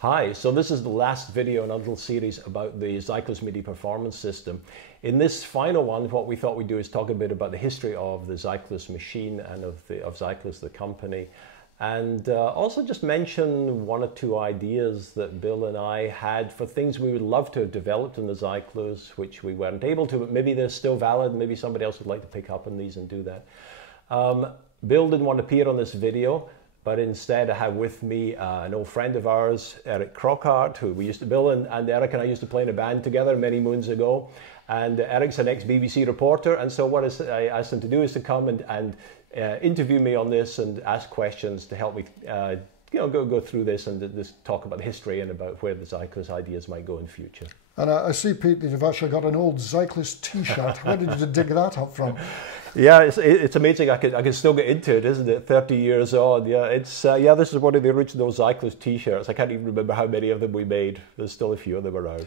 Hi, so this is the last video in a little series about the Zyklus Midi Performance System. In this final one, what we thought we'd do is talk a bit about the history of the Zyklus machine and of Zyklus, the company, and also just mention one or two ideas that Bill and I had for things we would love to have developed in the Zyklus, which we weren't able to, but maybe they're still valid, maybe somebody else would like to pick up on these and do that. Bill didn't want to appear on this video, but instead I have with me an old friend of ours, Eric Crockart, who Bill and Eric and I used to play in a band together many moons ago. And Eric's an ex-BBC reporter, and so what I asked him to do is to come and interview me on this and ask questions to help me go through this and just talk about the history and about where the Zyklus ideas might go in future. And I see, Pete, that you've actually got an old Zyklus t-shirt. Where did you dig that up from? Yeah, it's amazing. I can still get into it, isn't it? 30 years on. Yeah, this is one of the original Zyklus t-shirts. I can't even remember how many of them we made. There's still a few of them around.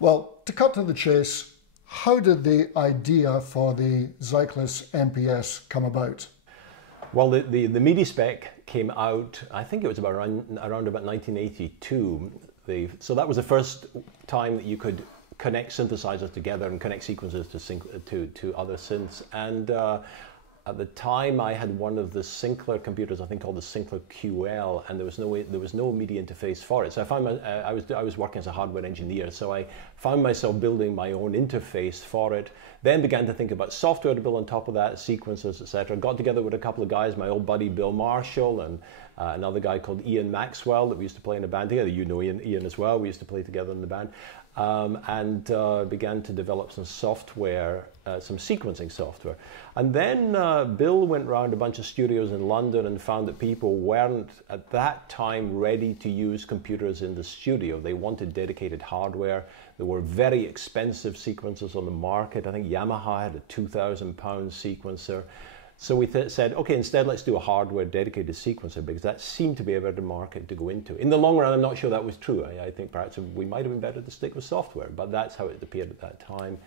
Well, to cut to the chase, how did the idea for the Zyklus MPS come about? Well, the MIDI spec came out, I think it was around about 1982. So that was the first time that you could connect synthesizers together and connect sequences to other synths. And at the time, I had one of the Syncler computers, I think called the Syncler QL, and there was no MIDI interface for it. So I found I was working as a hardware engineer, so I found myself building my own interface for it. Then began to think about software to build on top of that, sequencers, etc. Got together with a couple of guys, my old buddy Bill Marshall and another guy called Ian Maxwell that we used to play in a band together. You know Ian as well. We used to play together in the band. And began to develop some software, some sequencing software. And then Bill went around a bunch of studios in London and found that people weren't at that time ready to use computers in the studio. They wanted dedicated hardware. There were very expensive sequencers on the market. I think Yamaha had a £2,000 sequencer. So we said, okay, instead let's do a hardware dedicated sequencer, because that seemed to be a better market to go into. In the long run, I'm not sure that was true. I think perhaps we might have been better to stick with software, but that's how it appeared at that time.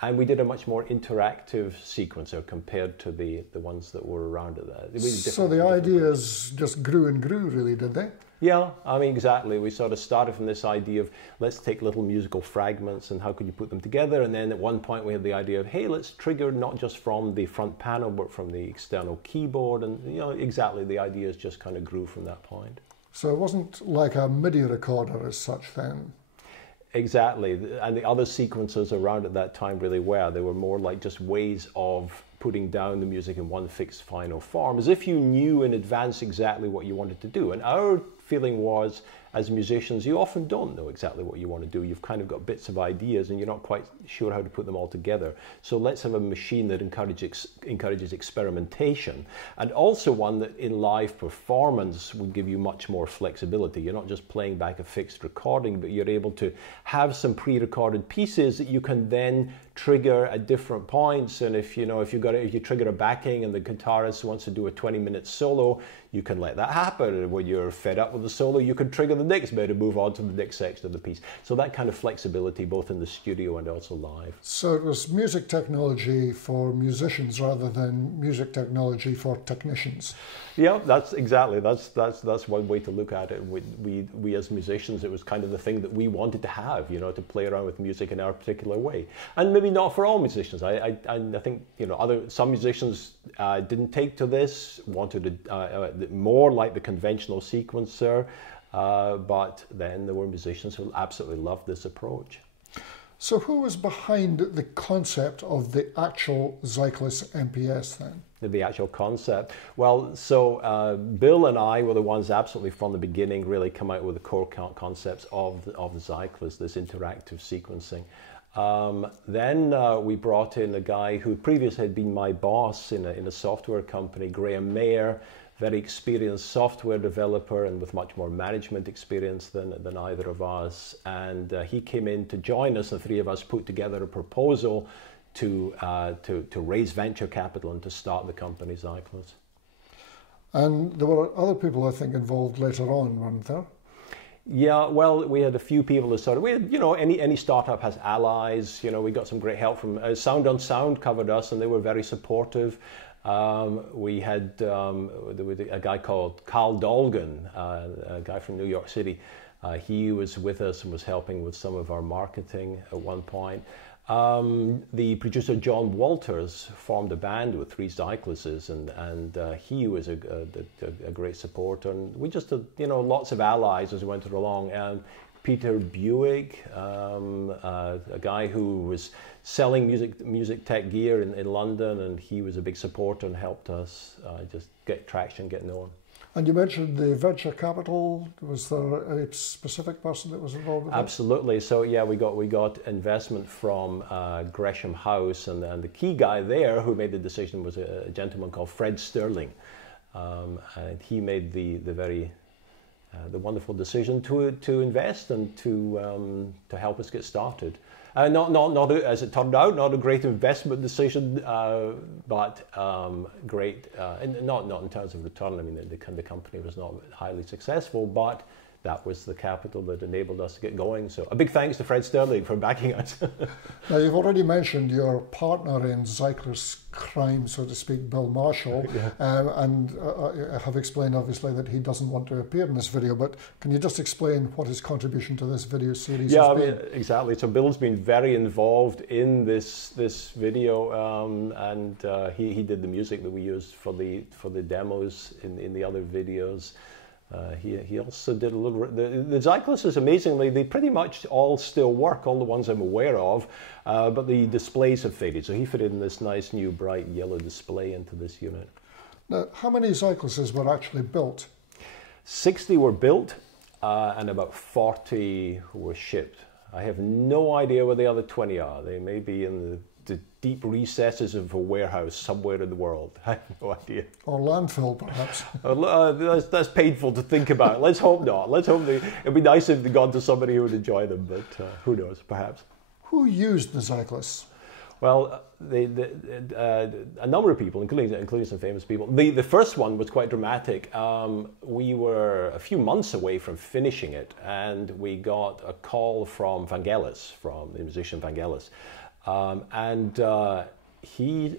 And we did a much more interactive sequencer compared to the ones that were around at that. So the ideas just grew and grew, really, did they? Yeah, I mean, exactly. We sort of started from this idea of let's take little musical fragments and how could you put them together. And then at one point we had the idea of, hey, let's trigger not just from the front panel, but from the external keyboard. And, exactly, the ideas just kind of grew from that point. So it wasn't like a MIDI recorder as such then? Exactly. And the other sequencers around at that time really were. They were more like just ways of putting down the music in one fixed final form, as if you knew in advance exactly what you wanted to do. And our feeling was, as musicians, you often don't know exactly what you want to do. You've kind of got bits of ideas and you're not quite sure how to put them all together. So let's have a machine that encourages experimentation, and also one that in live performance would give you much more flexibility. You're not just playing back a fixed recording, but you're able to have some pre-recorded pieces that you can then trigger at different points. And if you trigger a backing and the guitarist wants to do a 20-minute solo, you can let that happen. And when you're fed up with the solo, you can trigger the next bit and move on to the next section of the piece. So that kind of flexibility both in the studio and also live. So it was music technology for musicians rather than music technology for technicians. Yeah, that's one way to look at it. We as musicians, it was kind of the thing that we wanted to have, to play around with music in our particular way. And maybe not for all musicians. I think some musicians didn't take to this, wanted more like the conventional sequencer, but then there were musicians who absolutely loved this approach. So who was behind the concept of the actual Zyklus MPS then? The actual concept? Well, so Bill and I were the ones absolutely from the beginning really come out with the core concepts of the Zyklus, this interactive sequencing. Then we brought in a guy who previously had been my boss in a software company, Mair, very experienced software developer and with much more management experience than either of us. And he came in to join us. The three of us put together a proposal to raise venture capital and to start the company Zyklus. And there were other people, I think, involved later on, weren't there? Yeah, well, we had a few people that started. We had, any startup has allies. We got some great help from Sound on Sound covered us, and they were very supportive. We had there was a guy called Carl Dolgan, a guy from New York City. He was with us and was helping with some of our marketing at one point. The producer John Walters formed a band with 3 Zykluses, and he was a great supporter. And we just had, you know, lots of allies as we went along. Peter Buick, a guy who was selling music tech gear in London, and he was a big supporter and helped us just get traction, get known. And you mentioned the venture capital. Was there a specific person that was involved with that? Absolutely. So yeah, we got investment from Gresham House, and the key guy there who made the decision was a gentleman called Fred Sterling, and he made the wonderful decision to invest and to help us get started. Not as it turned out, not a great investment decision, but great. Not in terms of return. I mean, the company was not highly successful, but that was the capital that enabled us to get going. So a big thanks to Fred Sterling for backing us. Now, you've already mentioned your partner in Zyklus crime, so to speak, Bill Marshall, and I have explained obviously that he doesn't want to appear in this video, but can you just explain what his contribution to this video series has been? Yeah, exactly. So Bill's been very involved in this video, and he did the music that we used for the demos in the other videos. He also did a little. The Zykluses, amazingly, they pretty much all still work, all the ones I'm aware of, but the displays have faded. So he fitted in this nice new bright yellow display into this unit. Now, how many Zykluses were actually built? 60 were built, and about 40 were shipped. I have no idea where the other 20 are. They may be in the deep recesses of a warehouse somewhere in the world. I have no idea. Or landfill, perhaps. That's painful to think about. Let's hope not. Let's hope it'd be nice if they gone to somebody who would enjoy them, but who knows, perhaps. Who used the Zyklus? Well, a number of people, including some famous people. The first one was quite dramatic. We were a few months away from finishing it, and we got a call from Vangelis, from the musician Vangelis. He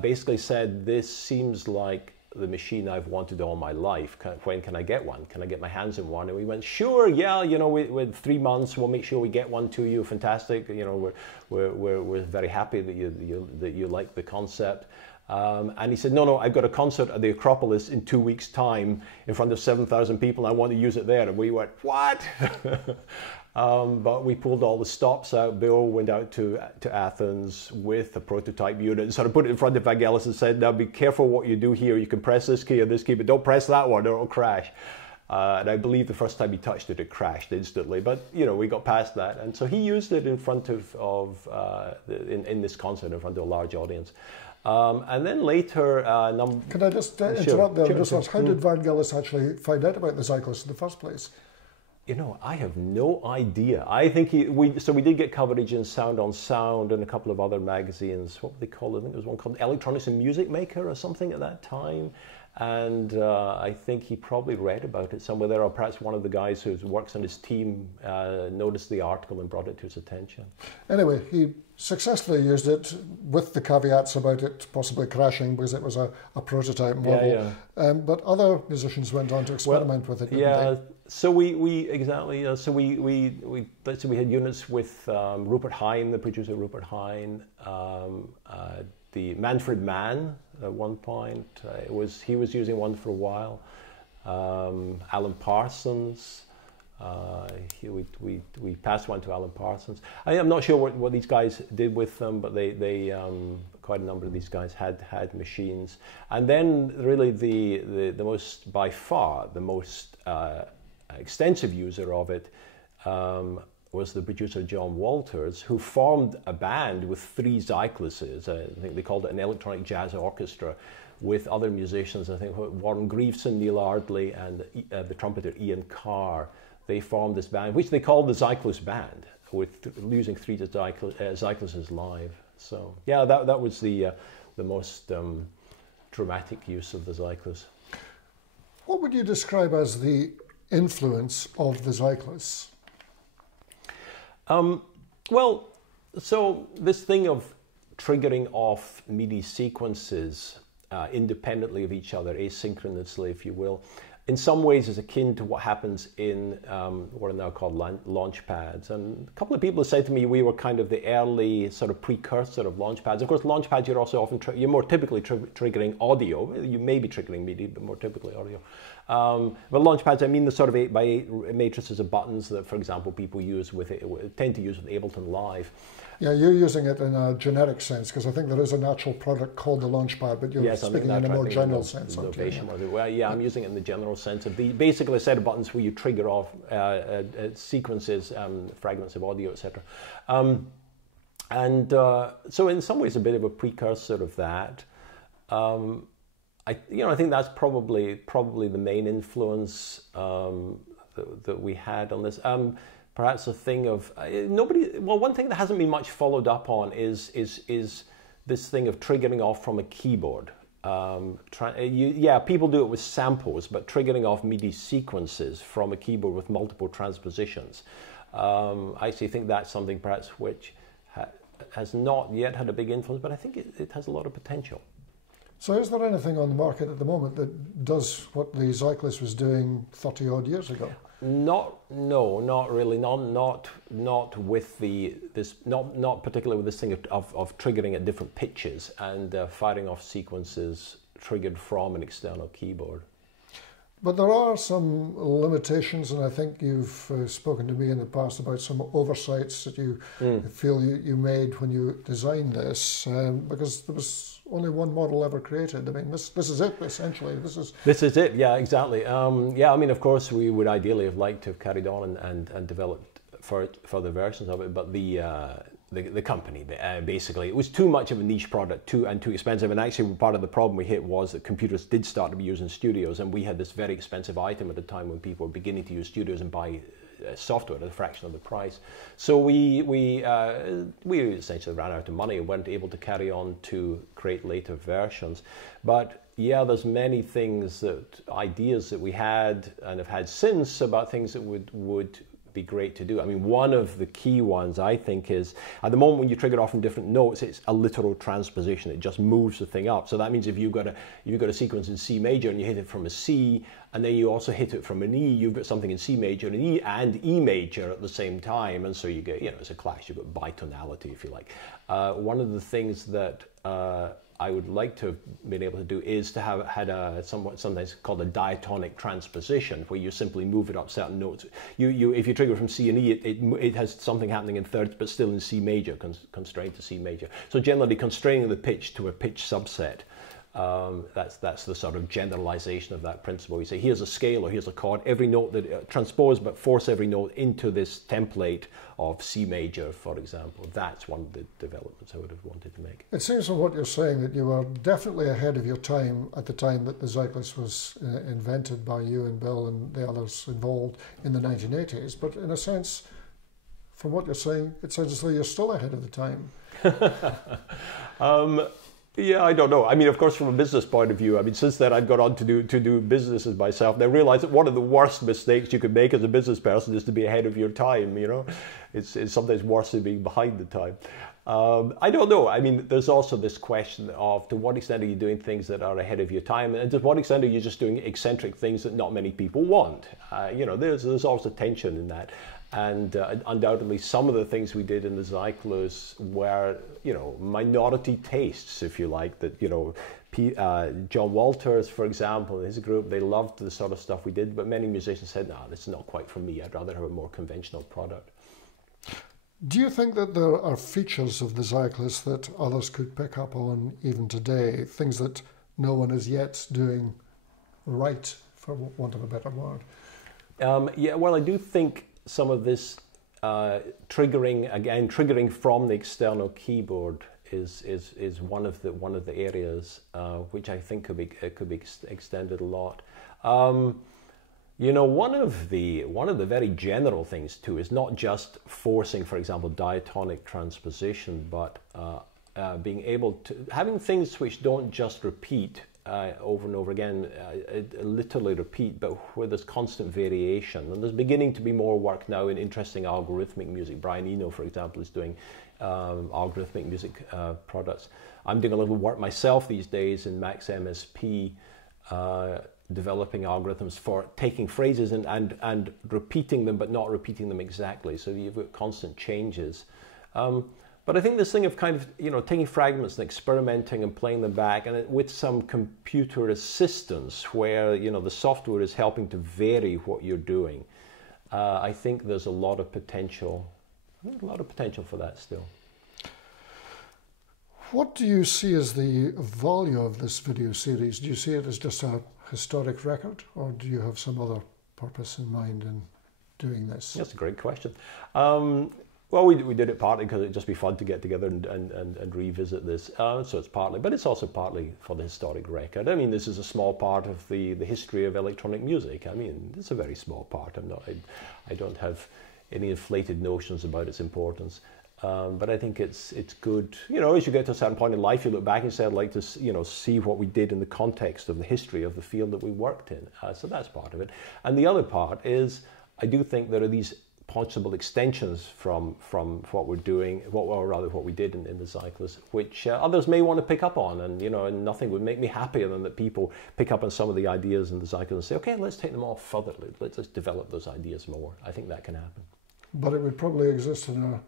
basically said, "This seems like the machine I've wanted all my life. When can I get one? Can I get my hands in one?" And we went, "Sure, yeah. You know, with 3 months, we'll make sure we get one to you. Fantastic. You know, we're very happy that you like the concept." And he said, "No, I've got a concert at the Acropolis in 2 weeks' time in front of 7,000 people, and I want to use it there." And we went, "What?" But we pulled all the stops out. Bill went out to Athens with a prototype unit and sort of put it in front of Vangelis and said, "Now be careful what you do here. You can press this key and this key, but don't press that one or it'll crash." And I believe the first time he touched it, it crashed instantly. But, you know, we got past that. And so he used it in front in this concert in front of a large audience. And then later... Can I just interrupt there? How did Vangelis actually find out about the Zyklus in the first place? You know, I have no idea. I think we did get coverage in Sound on Sound and a couple of other magazines. What were they called? I think there was one called Electronics and Music Maker or something at that time. And I think he probably read about it somewhere there, or perhaps one of the guys who works on his team noticed the article and brought it to his attention. Anyway, he successfully used it with the caveats about it possibly crashing because it was a prototype model. Yeah. But other musicians went on to experiment with it, didn't they? So we had units with Rupert Hine, the producer Rupert Hine, the Manfred Mann at one point. He was using one for a while. Alan Parsons. We passed one to Alan Parsons. I'm not sure what these guys did with them, but they quite a number of these guys had machines. And then really by far the most extensive user of it was the producer John Walters, who formed a band with 3 Zykluses. I think they called it an electronic jazz orchestra, with other musicians. I think Warren Greaveson, Neil Ardley, and the trumpeter Ian Carr. They formed this band, which they called the Zyklus Band, with using 3 Zykluses live. So yeah, that was the most dramatic use of the Zyklus. What would you describe as the influence of the Zyklus? Well, so this thing of triggering off MIDI sequences independently of each other, asynchronously, if you will. In some ways is akin to what happens in what are now called launch pads. And a couple of people have said to me we were kind of the early sort of precursor of launch pads. Of course, launch pads, you're also often, you're more typically triggering audio. You may be triggering MIDI, but more typically audio. But launch pads, I mean the sort of 8x8 matrices of buttons that, for example, people use with tend to use with Ableton Live. Yeah, you're using it in a generic sense, because I think there is an actual product called the Launchpad, but you're speaking in a more general sense. Well, yeah, I'm using it in the general sense of basically a set of buttons where you trigger off sequences, fragments of audio, etc. So in some ways a bit of a precursor of that. I think that's probably the main influence that we had on this. Perhaps a thing of one thing that hasn't been much followed up on is this thing of triggering off from a keyboard. People do it with samples, but triggering off MIDI sequences from a keyboard with multiple transpositions. I actually think that's something perhaps which has not yet had a big influence, but I think it has a lot of potential. So is there anything on the market at the moment that does what the Zyklus was doing 30 odd years ago? Not really. Not with not particularly with this thing of triggering at different pitches and firing off sequences triggered from an external keyboard. But there are some limitations, and I think you've spoken to me in the past about some oversights that you feel you made when you designed this, because there was only one model ever created. I mean, this is it, essentially. This is it, yeah, exactly. I mean, of course, we would ideally have liked to have carried on and developed further versions of it, but the company, basically, it was too much of a niche product, too expensive. And actually, part of the problem we hit was that computers did start to be used in studios, and we had this very expensive item at the time when people were beginning to use studios and buy software at a fraction of the price. So we essentially ran out of money and weren't able to carry on to create later versions. But yeah, there's many ideas that we had and have had since about things that would be great to do. I mean, one of the key ones I think is, at the moment when you trigger off from different notes, it's a literal transposition. It just moves the thing up. So that means if you've got a sequence in C major and you hit it from a C, and then you also hit it from an E, you've got something in C major and E major at the same time, and so you get, it's a clash. You've got bitonality, if you like. One of the things that I would like to have been able to do is to have had sometimes called a diatonic transposition, where you simply move it up certain notes. If you trigger from C and E, it has something happening in thirds, but still in C major, constrained to C major. So generally constraining the pitch to a pitch subset. That's the sort of generalization of that principle. You say, here's a scale or here's a chord, every note that transpose, but force every note into this template of C major, for example. That's one of the developments I would have wanted to make. It seems from what you're saying that you were definitely ahead of your time at the time that the Zyklus was invented by you and Bill and the others involved in the 1980s. But in a sense, from what you're saying, it sounds as though you're still ahead of the time. Yeah, I don't know. I mean, of course, from a business point of view, I mean, since then I've gone on to do businesses myself, and I realized that one of the worst mistakes you could make as a business person is to be ahead of your time, It's sometimes worse than being behind the time. I don't know. I mean, there's also this question of to what extent are you doing things that are ahead of your time, and to what extent are you just doing eccentric things that not many people want? There's always a tension in that. And undoubtedly, some of the things we did in the Zyklus were, minority tastes, if you like. That, John Walters, for example, and his group, they loved the sort of stuff we did, but many musicians said, no, this is not quite for me. I'd rather have a more conventional product. Do you think that there are features of the Zyklus that others could pick up on even today, things that no one is yet doing right, for want of a better word? Well, I do think some of this triggering from the external keyboard is one of the areas which I think could be extended a lot. One of the very general things too is not just forcing, for example, diatonic transposition, but being able to having things which don't just repeat over and over again, literally repeat, but where there's constant variation. And there's beginning to be more work now in interesting algorithmic music. Brian Eno, for example, is doing algorithmic music products. I'm doing a little work myself these days in Max MSP, developing algorithms for taking phrases and repeating them, but not repeating them exactly. So you've got constant changes. But I think this thing of kind of, taking fragments and experimenting and playing them back, and with some computer assistance where, the software is helping to vary what you're doing, I think there's a lot of potential for that still. What do you see as the value of this video series? Do you see it as just a historic record, or do you have some other purpose in mind in doing this? That's a great question. Well, we did it partly because it'd just be fun to get together and revisit this. So it's partly, but it's also partly for the historic record. I mean, this is a small part of the history of electronic music. I mean, it's a very small part. I don't have any inflated notions about its importance. But I think it's good, as you get to a certain point in life, you look back and say, I'd like to, see what we did in the context of the history of the field that we worked in. So that's part of it. And the other part is, I do think there are these possible extensions from what we're doing, or rather what we did in the Zyklus, which others may want to pick up on. And, and nothing would make me happier than that people pick up on some of the ideas in the Zyklus and say, okay, let's take them all further. Let's develop those ideas more. I think that can happen. But it would probably exist in a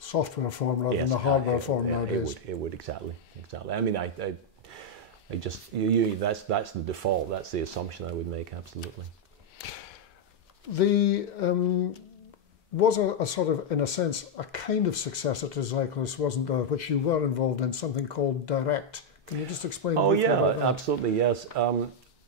software form rather than a hardware form nowadays. It would exactly. I mean, I just that's the default. That's the assumption I would make. Absolutely. Was a sort of, in a sense, a kind of successor to Zyklus, wasn't there, which you were involved in, something called Direct. Can you just explain? Oh yeah, absolutely, yes.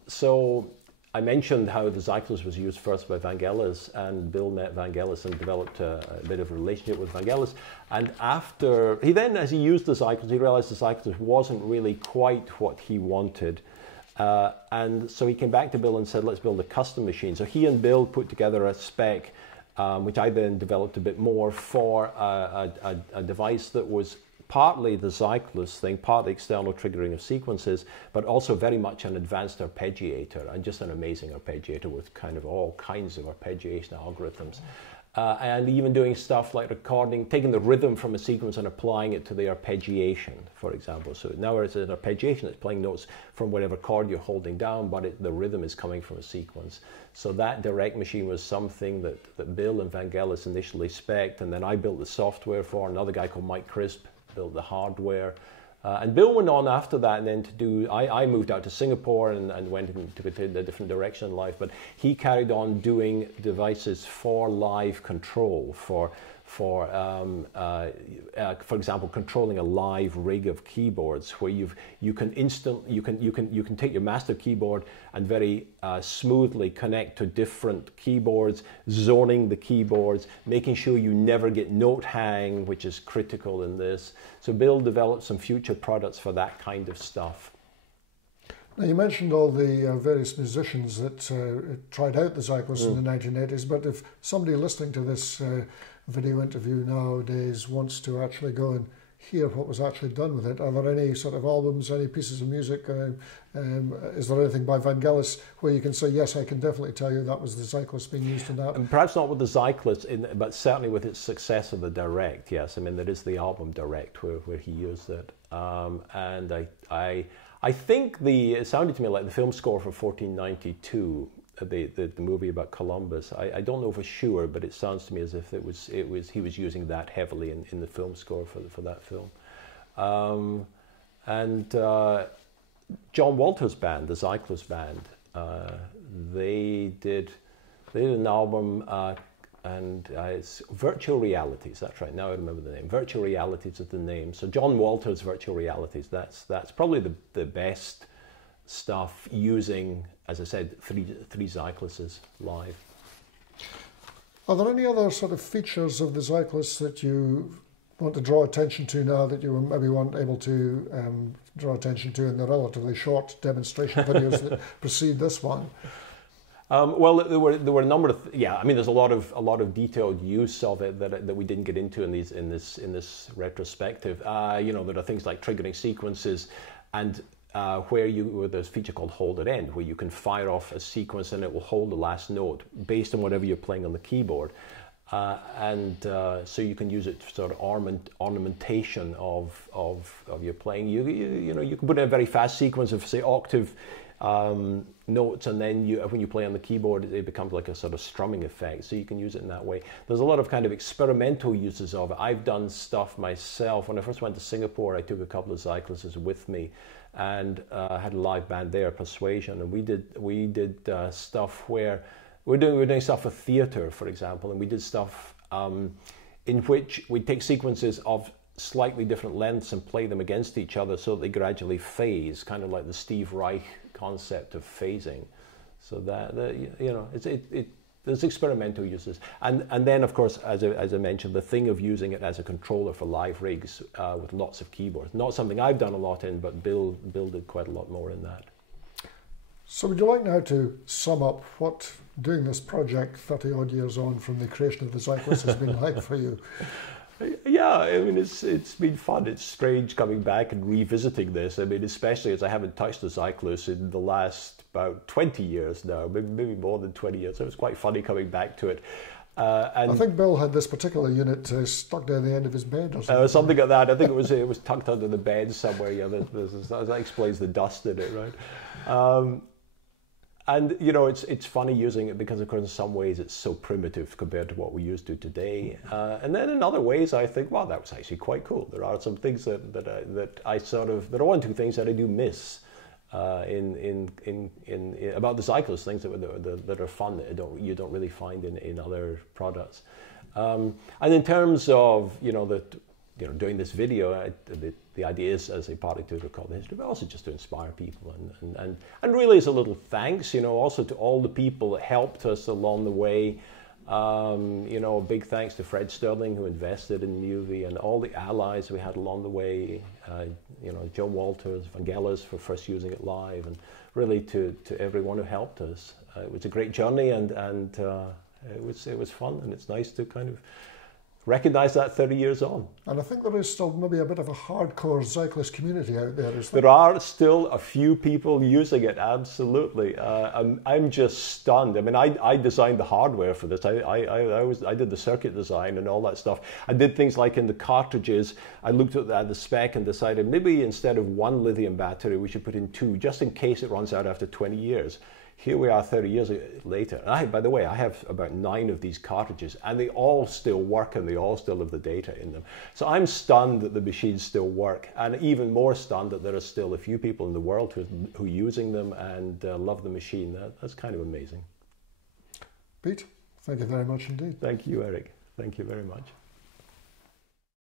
So I mentioned how the Zyklus was used first by Vangelis, and Bill met Vangelis and developed a bit of a relationship with Vangelis. And after, as he used the Zyklus, he realized the Zyklus wasn't really quite what he wanted. And so he came back to Bill and said, let's build a custom machine. So he and Bill put together a spec, which I then developed a bit more for a device that was partly the Zyklus thing, partly external triggering of sequences, but also very much an advanced arpeggiator, and just an amazing arpeggiator with kind of all kinds of arpeggiation algorithms. And even doing stuff like taking the rhythm from a sequence and applying it to the arpeggiation, for example. So now it's an arpeggiation, it's playing notes from whatever chord you're holding down, but the rhythm is coming from a sequence. So that Direct machine was something that Bill and Vangelis initially spec'd, and then I built the software for. Another guy called Mike Crisp built the hardware. And Bill went on after that, and then I moved out to Singapore and went into a different direction in life, but he carried on doing devices for live control, for example, controlling a live rig of keyboards where you can take your master keyboard and very smoothly connect to different keyboards, zoning the keyboards, making sure you never get note hang, which is critical in this. So Bill developed some future products for that kind of stuff. Now, you mentioned all the various musicians that tried out the Zyklus in the 1980s, but if somebody listening to this video interview nowadays wants to actually go and hear what was actually done with it, are there any sort of albums, any pieces of music, is there anything by Vangelis where you can say, yes, I can definitely tell you that was the Zyklus being used in that? And perhaps not with the Zyklus, but certainly with its successor, the Direct, yes. I mean, there is the album Direct where he used it. And I think it sounded to me like the film score for 1492, the movie about Columbus. I don't know for sure, but it sounds to me as if he was using that heavily in the film score for that film. And John Walter's band, the Zyklus band, they did an album, and it's Virtual Realities. That's right. Now I remember the name. Virtual Realities is the name. So John Walter's Virtual Realities. That's probably the best stuff using, as I said, three Zykluses live. Are there any other sort of features of the Zyklus that you want to draw attention to now that you maybe weren't able to draw attention to in the relatively short demonstration videos that precede this one? Well, there were a number of I mean, there's a lot of detailed use of it that we didn't get into in this retrospective. There are things like triggering sequences, and where there's a feature called hold at end, where you can fire off a sequence and it will hold the last note based on whatever you're playing on the keyboard. So you can use it for sort of ornamentation of your playing. You know, you can put in a very fast sequence of, say, octave notes, and then when you play on the keyboard, it becomes like a sort of strumming effect. So you can use it in that way. There's a lot of kind of experimental uses of it. I've done stuff myself. When I first went to Singapore, I took a couple of Zykluses with me, and had a live band there, Persuasion, and we did stuff where we're doing stuff for theatre, for example, and we did stuff in which we take sequences of slightly different lengths and play them against each other so that they gradually phase, kind of like the Steve Reich concept of phasing. So that you know, there's experimental uses, and then of course, as I mentioned, the thing of using it as a controller for live rigs with lots of keyboards. Not something I've done a lot in, but Bill did quite a lot more in that. So would you like now to sum up what doing this project 30 odd years on from the creation of the Zyklus has been like for you? Yeah, I mean, it's been fun. It's strange coming back and revisiting this. I mean, especially as I haven't touched the Zyklus in the last about 20 years now, maybe more than 20 years. So it was quite funny coming back to it. And I think Bill had this particular unit stuck down the end of his bed or something. Something like that. I think it was tucked under the bed somewhere. Yeah, that explains the dust in it, right? And you know, it's funny using it because, of course, in some ways it's so primitive compared to what we used to today. And then in other ways, I think, well, that was actually quite cool. There are some things that are one or two things that I do miss about the Zyklus, things that are fun that you don't really find in other products. And in terms of doing this video, the idea is, as a partly to record the history, but also just to inspire people and really as a little thanks, also to all the people that helped us along the way. A big thanks to Fred Sterling, who invested in Muvi, and all the allies we had along the way. Joe Walters, Vangelis for first using it live, and really to everyone who helped us. It was a great journey, and it was fun, and it's nice to kind of recognize that 30 years on. And I think there is still maybe a bit of a hardcore Zyklus community out there. There are still a few people using it, absolutely. I'm just stunned. I mean, I designed the hardware for this. I did the circuit design and all that stuff. I did things like in the cartridges, I looked at the spec and decided maybe instead of one lithium battery, we should put in two, just in case it runs out after 20 years. Here we are 30 years later. And by the way, I have about 9 of these cartridges, and they all still work, and they all still have the data in them. So I'm stunned that the machines still work, and even more stunned that there are still a few people in the world who are using them and love the machine. That's kind of amazing. Pete, thank you very much indeed. Thank you, Eric. Thank you very much.